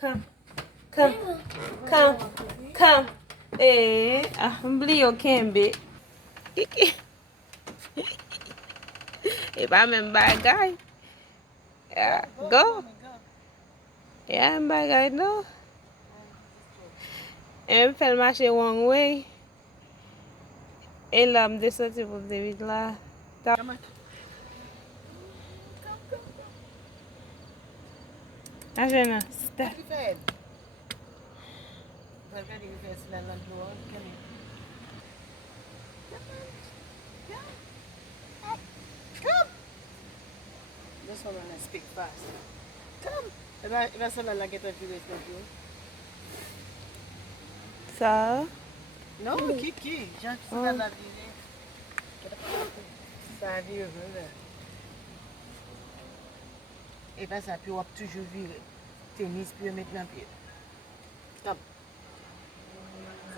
Come. Come. Come. Come. Eh, beli yo kembe. If I'm in bagay. Yeah, go. Yeah, in bagay no. E fel mache wrong way. E lam de soti pou David la. Come on. Aje nan, step. Happy Fed. Welcome to the first land road. Come in. Come. Just hold on and speak fast. Come. If I say la get what you wait for you. Sa. Non, Kiki. Jean, tu vas la virer. Ça vire là. Et pas ça, puis on va toujours virer. Tennis, puis on met dans le pied. Come.